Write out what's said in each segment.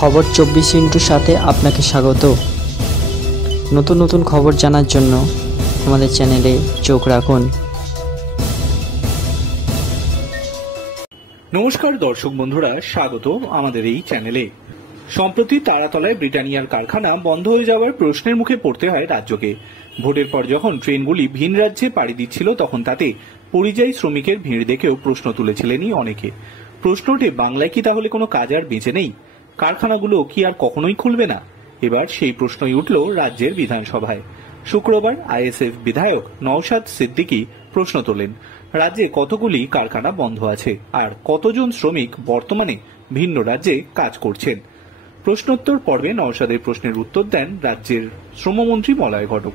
খবর 24 সাথে আপনাকে স্বাগত। নতুন নতুন খবর জানার জন্য আমাদের চ্যানেলে চোখ রাখুন। নমস্কার দর্শক বন্ধুরা, স্বাগত আমাদের এই চ্যানেলে। সম্প্রতি তারাতলায় ব্রিটানিয়ার কারখানা বন্ধ হয়ে যাওয়ার প্রশ্নের মুখে পড়তে হয় রাজ্যকে। ভোটের পর যখন ট্রেনগুলি ভিন রাজ্যে পাড়ি দিচ্ছিল, তখন তাতে পরিযায়ী শ্রমিকের ভিড় দেখেও প্রশ্ন তুলেছিলেনই অনেকে। প্রশ্নটি, বাংলায় কি তাহলে কোনো কাজ আর বেঁচে নেই? কারখানাগুলো কি আর কখনোই খুলবে না? এবার সেই প্রশ্নই উঠল রাজ্যের বিধানসভায়। শুক্রবার আইএসএফ বিধায়ক নওশাদ সিদ্দিকী প্রশ্ন তোলেন, রাজ্যে কতগুলি কারখানা বন্ধ আছে আর কতজন শ্রমিক বর্তমানে ভিন্ন রাজ্যে কাজ করছেন। প্রশ্নোত্তর পর্বে নওশাদের প্রশ্নের উত্তর দেন রাজ্যের শ্রমমন্ত্রী মলয় ঘটক।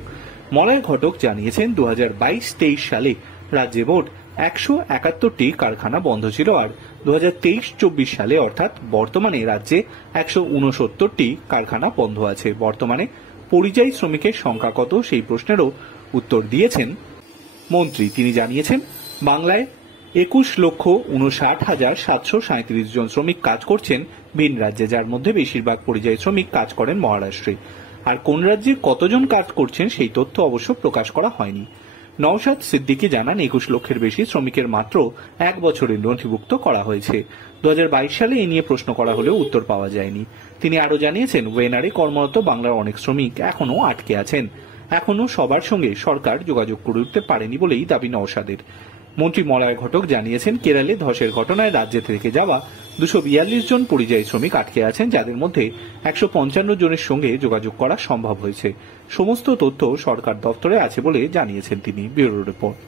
মলয় ঘটক জানিয়েছেন, 2022-23 সালে রাজ্যে মোট 171টি কারখানা বন্ধ ছিল, আর 2023-24 সালে অর্থাৎ বর্তমানে রাজ্যে 169টি কারখানা বন্ধ আছে। বর্তমানে পরিযায়ী শ্রমিকের সংখ্যা কত, সেই প্রশ্নেরও উত্তর দিয়েছেন মন্ত্রী। তিনি জানিয়েছেন, বাংলায় 21,59,737 জন শ্রমিক কাজ করছেন ভিন রাজ্যে, যার মধ্যে বেশিরভাগ পরিযায়ী শ্রমিক কাজ করেন মহারাষ্ট্রে। আর কোন রাজ্যে কতজন কাজ করছেন সেই তথ্য অবশ্য প্রকাশ করা হয়নি। নওশাদ সিদ্দিকী জানান, 21 লক্ষের বেশি শ্রমিকের মাত্র 1 বছরের নথিভুক্ত করা হয়েছে। 2022 সালে এ নিয়ে প্রশ্ন করা হলেও উত্তর পাওয়া যায়নি। তিনি আরও জানিয়েছেন, ওয়েনারে কর্মরত বাংলার অনেক শ্রমিক এখনও আটকে আছেন। এখনও সবার সঙ্গে সরকার যোগাযোগ করে উঠতে পারেনি বলেই দাবি নওশাদের। মন্ত্রী মলয় ঘটক জানিয়েছেন, কেরালে ধসের ঘটনায় রাজ্যে থেকে যাওয়া 242 জন পরিযায়ী শ্রমিক আটকে আছেন, যাদের মধ্যে 155 জনের সঙ্গে যোগাযোগ করা সম্ভব হয়েছে। সমস্ত তথ্য সরকার দপ্তরে আছে বলে জানিয়েছেন তিনি। Bureau report.